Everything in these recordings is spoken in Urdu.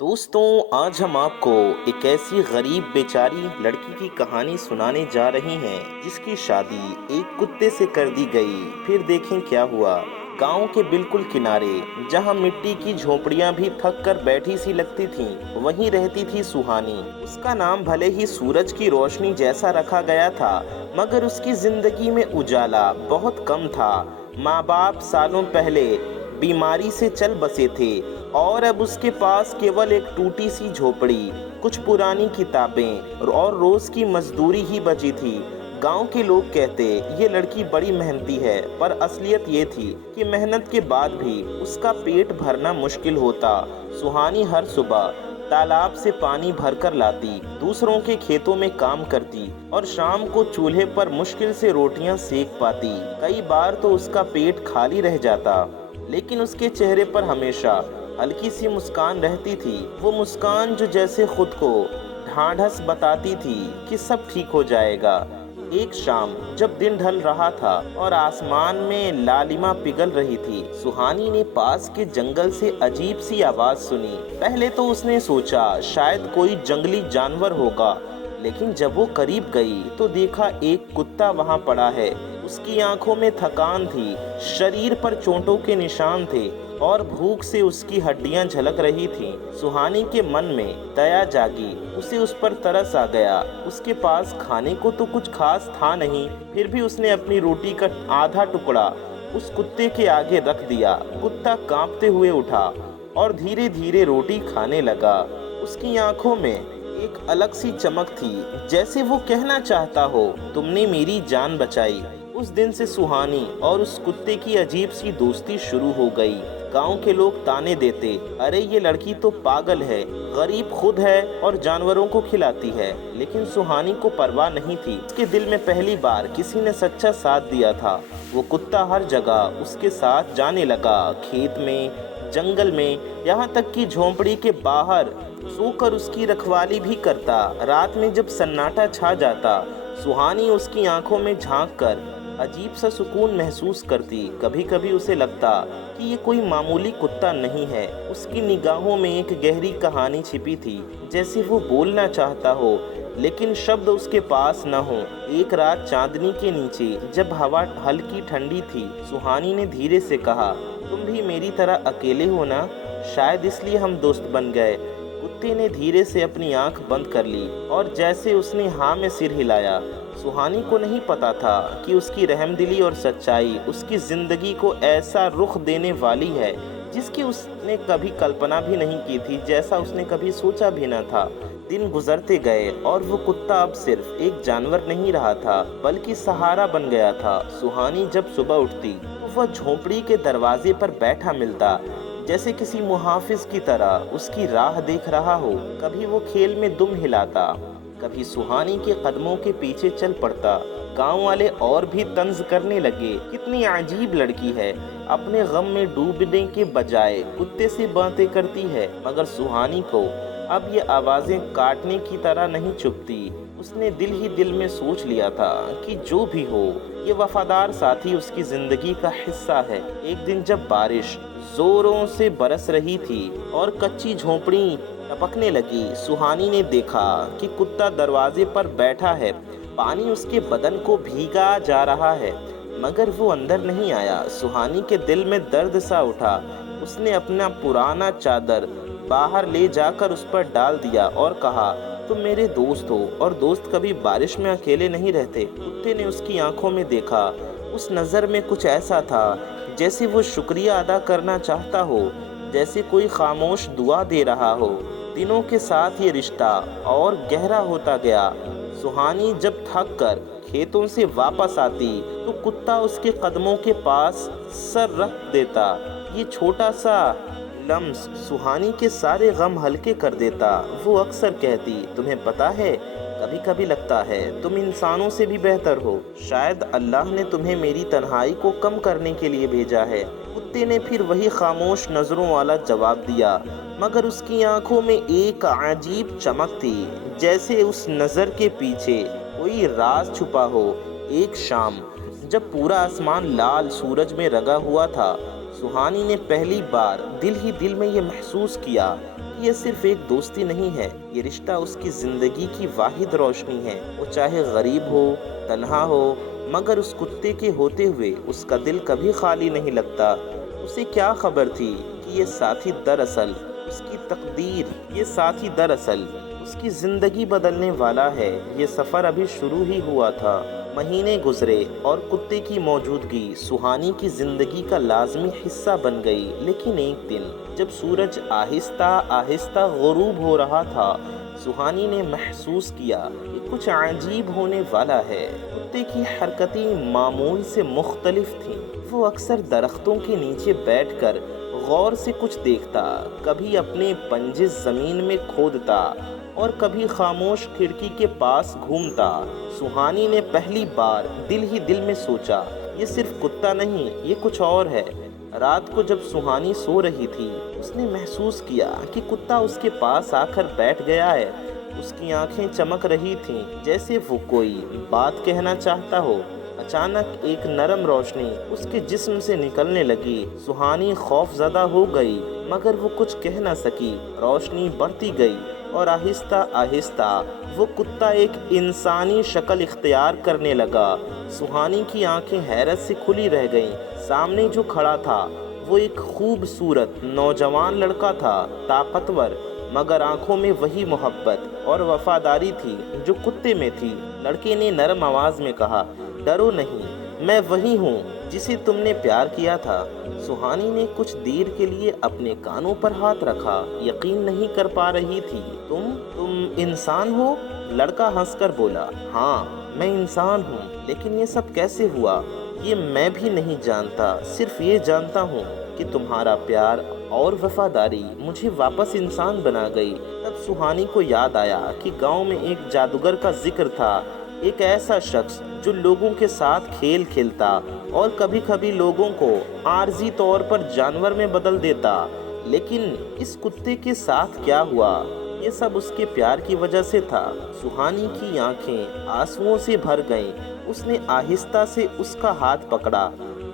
دوستوں، آج ہم آپ کو ایک ایسی غریب بیچاری لڑکی کی کہانی سنانے جا رہے ہیں جس کی شادی ایک کتے سے کر دی گئی۔ پھر دیکھیں کیا ہوا۔ گاؤں کے بالکل کنارے، جہاں مٹی کی جھونپڑیاں بھی تھک کر بیٹھی سی لگتی تھیں، وہیں رہتی تھی سہانی۔ اس کا نام بھلے ہی سورج کی روشنی جیسا رکھا گیا تھا، مگر اس کی زندگی میں اجالا بہت کم تھا۔ ماں باپ سالوں پہلے بیماری سے چل بسے تھے اور اب اس کے پاس کیول ایک ٹوٹی سی جھوپڑی، کچھ پرانی کتابیں اور روز کی مزدوری ہی بچی تھی۔ گاؤں کے لوگ کہتے یہ لڑکی بڑی محنتی ہے، پر اصلیت یہ تھی کہ محنت کے بعد بھی اس کا پیٹ بھرنا مشکل ہوتا۔ سہانی ہر صبح تالاب سے پانی بھر کر لاتی، دوسروں کے کھیتوں میں کام کرتی اور شام کو چولہے پر مشکل سے روٹیاں سیک پاتی۔ کئی بار تو اس کا پیٹ خالی رہ جاتا، لیکن اس کے چہرے پر ہمیشہ ہلکی سی مسکان رہتی تھی، وہ مسکان جو جیسے خود کو ڈھاڑھس بتاتی تھی کہ سب ٹھیک ہو جائے گا۔ ایک شام جب دن ڈھل رہا تھا اور آسمان میں لالیما پگھل رہی تھی، سہانی نے پاس کے جنگل سے عجیب سی آواز سنی۔ پہلے تو اس نے سوچا شاید کوئی جنگلی جانور ہوگا، لیکن جب وہ قریب گئی تو دیکھا ایک کتا وہاں پڑا ہے۔ اس کی آنکھوں میں تھکان تھی، شریر پر چوٹوں کے نشان تھے اور بھوک سے اس کی ہڈیاں جھلک رہی تھیں۔ سہانی کے من میں دیا جاگی، اسے اس پر ترس آ گیا۔ اس کے پاس کھانے کو تو کچھ خاص تھا نہیں، پھر بھی اس نے اپنی روٹی کا آدھا ٹکڑا اس کتے کے آگے رکھ دیا۔ کتا کانپتے ہوئے اٹھا اور دھیرے دھیرے روٹی کھانے لگا۔ اس کی آنکھوں میں ایک الگ سی چمک تھی، جیسے وہ کہنا چاہتا ہو تم نے میری جان بچائی۔ اس دن سے سہانی اور اس کتے کی عجیب سی دوستی شروع ہو گئی۔ گاؤں کے لوگ تانے دیتے، ارے یہ لڑکی تو پاگل ہے، غریب خود ہے اور جانوروں کو کھلاتی ہے، لیکن سہانی کو پرواہ نہیں تھی۔ اس کے دل میں پہلی بار کسی نے سچا ساتھ دیا تھا۔ وہ کتا ہر جگہ اس کے ساتھ جانے لگا، کھیت میں، جنگل میں، یہاں تک کہ جھونپڑی کے باہر سو کر اس کی رکھوالی بھی کرتا۔ رات میں جب سناٹا چھا جاتا، سہانی اس کی آنکھوں میں جھانک کر عجیب سا سکون محسوس کرتی۔ کبھی کبھی اسے لگتا کہ یہ کوئی معمولی کتا نہیں ہے، اس کی نگاہوں میں ایک گہری کہانی چھپی تھی، جیسے وہ بولنا چاہتا ہو لیکن شبد اس کے پاس نہ ہو۔ ایک رات چاندنی کے نیچے جب ہوا ہلکی ٹھنڈی تھی، سہانی نے دھیرے سے کہا، تم بھی میری طرح اکیلے ہو نا؟ شاید اس لیے ہم دوست بن گئے۔ کتے نے دھیرے سے اپنی آنکھ بند کر لی اور جیسے اس نے ہاں میں سر ہلایا۔ سہانی کو نہیں پتا تھا کہ اس کی رحم دلی اور سچائی اس کی زندگی کو ایسا رخ دینے والی ہے جس کی اس نے کبھی کلپنا بھی نہیں کی تھی، جیسا اس نے کبھی سوچا بھی نہ تھا۔ دن گزرتے گئے اور وہ کتا اب صرف ایک جانور نہیں رہا تھا، بلکہ سہارا بن گیا تھا۔ سہانی جب صبح اٹھتی تو وہ جھونپڑی کے دروازے پر بیٹھا ملتا، جیسے کسی محافظ کی طرح اس کی راہ دیکھ رہا ہو۔ کبھی وہ کھیل میں دم ہلاتا، کبھی سہانی کے قدموں کے پیچھے چل پڑتا۔ گاؤں والے اور بھی طنز کرنے لگے، کتنی عجیب لڑکی ہے، اپنے غم میں ڈوبنے کے بجائے کتے سے باتیں کرتی ہے۔ مگر سہانی کو اب یہ آوازیں کاٹنے کی طرح نہیں چبھتی۔ اس نے دل ہی دل میں سوچ لیا تھا کہ جو بھی ہو، یہ وفادار ساتھی اس کی زندگی کا حصہ ہے۔ ایک دن جب بارش زوروں سے برس رہی تھی اور کچی جھونپڑی ٹپکنے لگی، سہانی نے دیکھا کہ کتا دروازے پر بیٹھا ہے، پانی اس کے بدن کو بھیگا جا رہا ہے، مگر وہ اندر نہیں آیا۔ سہانی کے دل میں درد سا اٹھا، اس نے اپنا پرانا چادر باہر لے جا کر اس پر ڈال دیا اور کہا، تم میرے دوست ہو اور دوست کبھی بارش میں اکیلے نہیں رہتے۔ کتے نے اس کی آنکھوں میں دیکھا، اس نظر میں کچھ ایسا تھا جیسے وہ شکریہ ادا کرنا چاہتا ہو، جیسے کوئی خاموش دعا دے رہا ہو۔ دنوں کے ساتھ یہ رشتہ اور گہرا ہوتا گیا۔ سہانی جب تھک کر کھیتوں سے واپس آتی تو کتا اس کے قدموں کے پاس سر رکھ دیتا۔ یہ چھوٹا سا لمس سہانی کے سارے غم ہلکے کر دیتا۔ وہ اکثر کہتی، تمہیں پتہ ہے، کبھی کبھی لگتا ہے تم انسانوں سے بھی بہتر ہو، شاید اللہ نے تمہیں میری تنہائی کو کم کرنے کے لیے بھیجا ہے۔ کتے نے پھر وہی خاموش نظروں والا جواب دیا، مگر اس کی آنکھوں میں ایک عجیب چمک تھی، جیسے اس نظر کے پیچھے کوئی راز چھپا ہو۔ ایک شام جب پورا آسمان لال سورج میں رنگا ہوا تھا، سہانی نے پہلی بار دل ہی دل میں یہ محسوس کیا کہ کہ یہ صرف ایک دوستی نہیں ہے، یہ رشتہ اس کی زندگی کی واحد روشنی ہے۔ وہ چاہے غریب ہو، تنہا ہو، مگر اس کتے کے ہوتے ہوئے اس کا دل کبھی خالی نہیں لگتا۔ اسے کیا خبر تھی کہ یہ ساتھی دراصل اس کی تقدیر، یہ ساتھی دراصل اس کی زندگی بدلنے والا ہے۔ یہ سفر ابھی شروع ہی ہوا تھا۔ مہینے گزرے اور کتے کی موجودگی سہانی کی زندگی کا لازمی حصہ بن گئی، لیکن ایک دن جب سورج آہستہ آہستہ غروب ہو رہا تھا، سہانی نے محسوس کیا کہ کچھ عجیب ہونے والا ہے۔ کتے کی حرکتیں معمول سے مختلف تھیں۔ وہ اکثر درختوں کے نیچے بیٹھ کر غور سے کچھ دیکھتا، کبھی اپنے پنجے زمین میں کھودتا اور کبھی خاموش کھڑکی کے پاس گھومتا۔ سہانی نے پہلی بار دل ہی دل میں سوچا، یہ صرف کتا نہیں، یہ کچھ اور ہے۔ رات کو جب سہانی سو رہی تھی، اس نے محسوس کیا کہ کتا اس کے پاس آ کر بیٹھ گیا ہے۔ اس کی آنکھیں چمک رہی تھیں جیسے وہ کوئی بات کہنا چاہتا ہو۔ اچانک ایک نرم روشنی اس کے جسم سے نکلنے لگی۔ سہانی خوف زدہ ہو گئی، مگر وہ کچھ کہہ نہ سکی۔ روشنی بڑھتی گئی اور آہستہ آہستہ وہ کتا ایک انسانی شکل اختیار کرنے لگا۔ سہانی کی آنکھیں حیرت سے کھلی رہ گئیں۔ سامنے جو کھڑا تھا وہ ایک خوبصورت نوجوان لڑکا تھا، طاقتور، مگر آنکھوں میں وہی محبت اور وفاداری تھی جو کتے میں تھی۔ لڑکے نے نرم آواز میں کہا، ڈرو نہیں، میں وہی ہوں جسے تم نے پیار کیا تھا۔ سہانی نے کچھ دیر کے لیے اپنے کانوں پر ہاتھ رکھا، یقین نہیں کر پا رہی تھی۔ تم انسان ہو؟ لڑکا ہنس کر بولا، ہاں میں انسان ہوں، لیکن یہ سب کیسے ہوا یہ میں بھی نہیں جانتا، صرف یہ جانتا ہوں کہ تمہارا پیار اور وفاداری مجھے واپس انسان بنا گئی۔ تب سہانی کو یاد آیا کہ گاؤں میں ایک جادوگر کا ذکر تھا، ایک ایسا شخص جو لوگوں کے ساتھ کھیل کھیلتا اور کبھی کبھی لوگوں کو عارضی طور پر جانور میں بدل دیتا۔ لیکن اس کتے کے ساتھ کیا ہوا؟ یہ سب اس کے پیار کی وجہ سے تھا۔ سہانی کی آنکھیں آنسوؤں سے بھر گئیں۔ اس نے آہستہ سے اس کا ہاتھ پکڑا،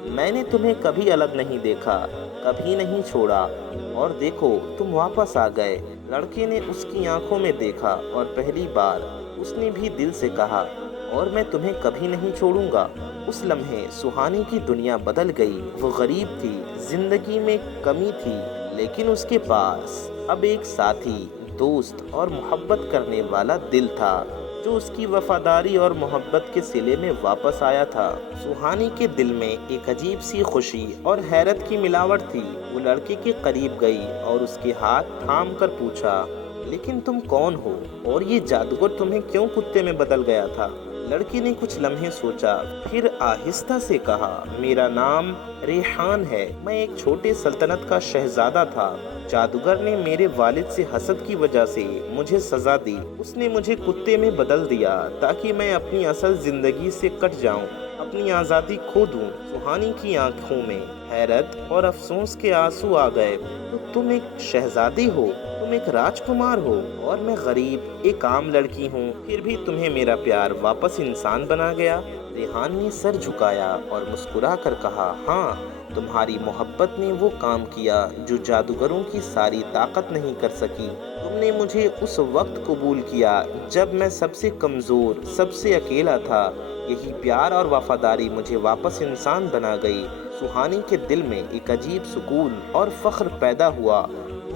میں نے تمہیں کبھی الگ نہیں دیکھا، کبھی نہیں چھوڑا، اور دیکھو تم واپس آ گئے۔ لڑکے نے اس کی آنکھوں میں دیکھا اور پہلی بار اس نے بھی دل سے کہا، اور میں تمہیں کبھی نہیں چھوڑوں گا۔ اس لمحے سہانی کی دنیا بدل گئی۔ وہ غریب تھی، زندگی میں کمی تھی، لیکن اس کے پاس اب ایک ساتھی، دوست اور محبت کرنے والا دل تھا جو اس کی وفاداری اور محبت کے صلے میں واپس آیا تھا۔ سہانی کے دل میں ایک عجیب سی خوشی اور حیرت کی ملاوٹ تھی۔ وہ لڑکے کے قریب گئی اور اس کے ہاتھ تھام کر پوچھا، لیکن تم کون ہو اور یہ جادوگر تمہیں کیوں کتے میں بدل گیا تھا؟ لڑکی نے کچھ لمحے سوچا، پھر آہستہ سے کہا، میرا نام ریحان ہے، میں ایک چھوٹے سلطنت کا شہزادہ تھا۔ جادوگر نے میرے والد سے حسد کی وجہ سے مجھے سزا دی۔ اس نے مجھے کتے میں بدل دیا تاکہ میں اپنی اصل زندگی سے کٹ جاؤں، اپنی آزادی کھو دوں۔ سہانی کی آنکھوں میں حیرت اور افسوس کے آنسو آ گئے۔ تو تم ایک شہزادی ہو، تم ایک راجکمار ہو، اور میں غریب ایک عام لڑکی ہوں، پھر بھی تمہیں میرا پیار واپس انسان بنا گیا؟ ریحان نے سر جھکایا اور مسکرا کر کہا، ہاں، تمہاری محبت نے وہ کام کیا جو جادوگروں کی ساری طاقت نہیں کر سکی۔ تم نے مجھے اس وقت قبول کیا جب میں سب سے کمزور، سب سے اکیلا تھا۔ یہی پیار اور وفاداری مجھے واپس انسان بنا گئی۔ سہانی کے دل میں ایک عجیب سکون اور فخر پیدا ہوا۔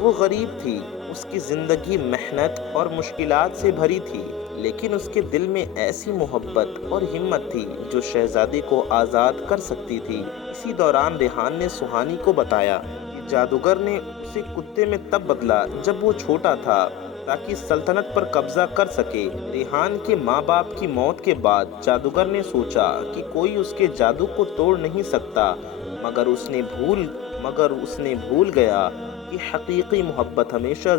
وہ غریب تھی، اس کی زندگی محنت اور مشکلات سے بھری تھی، لیکن اس کے دل میں ایسی محبت اور ہمت تھی جو شہزادے کو آزاد کر سکتی تھی۔ اسی دوران ریحان نے سہانی کو بتایا کہ جادوگر نے اسے کتے میں تب بدلا جب وہ چھوٹا تھا تاکہ سلطنت پر قبضہ کر سکے۔ ریحان کے ماں باپ کی موت کے بعد جادوگر نے سوچا کہ کوئی اس کے جادو کو توڑ نہیں سکتا، مگر اس نے بھول گیا کہ حقیقی محبت ہمیشہ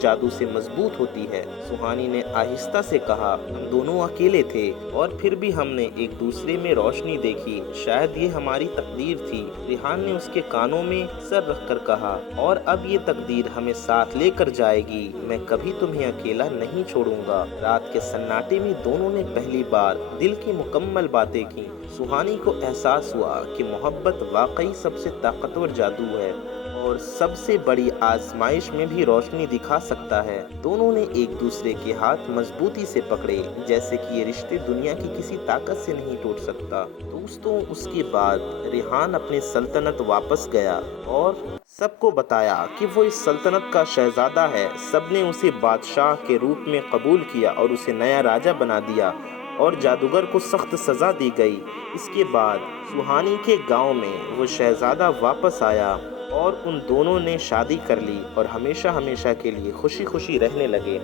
جادو سے مضبوط ہوتی ہے۔ سہانی نے آہستہ سے کہا، ہم دونوں اکیلے تھے اور پھر بھی ہم نے ایک دوسرے میں روشنی دیکھی، شاید یہ ہماری تقدیر تھی۔ ریحان نے اس کے کانوں میں سر رکھ کر کہا، اور اب یہ تقدیر ہمیں ساتھ لے کر جائے گی، میں کبھی تمہیں اکیلا نہیں چھوڑوں گا۔ رات کے سناٹے میں دونوں نے پہلی بار دل کی مکمل باتیں کی۔ سہانی کو احساس ہوا کہ محبت واقعی سب سے طاقتور جادو ہے۔ اور سب سے بڑی آزمائش میں بھی روشنی دکھا سکتا ہے۔ دونوں نے ایک دوسرے کے ہاتھ مضبوطی سے پکڑے، جیسے کہ یہ رشتے دنیا کی کسی طاقت سے نہیں ٹوٹ سکتا۔ دوستوں، اس کے بعد ریحان اپنی سلطنت واپس گیا اور سب کو بتایا کہ وہ اس سلطنت کا شہزادہ ہے۔ سب نے اسے بادشاہ کے روپ میں قبول کیا اور اسے نیا راجہ بنا دیا، اور جادوگر کو سخت سزا دی گئی۔ اس کے بعد سوہانی کے گاؤں میں وہ شہزادہ واپس آیا اور ان دونوں نے شادی کر لی اور ہمیشہ ہمیشہ کے لیے خوشی خوشی رہنے لگے۔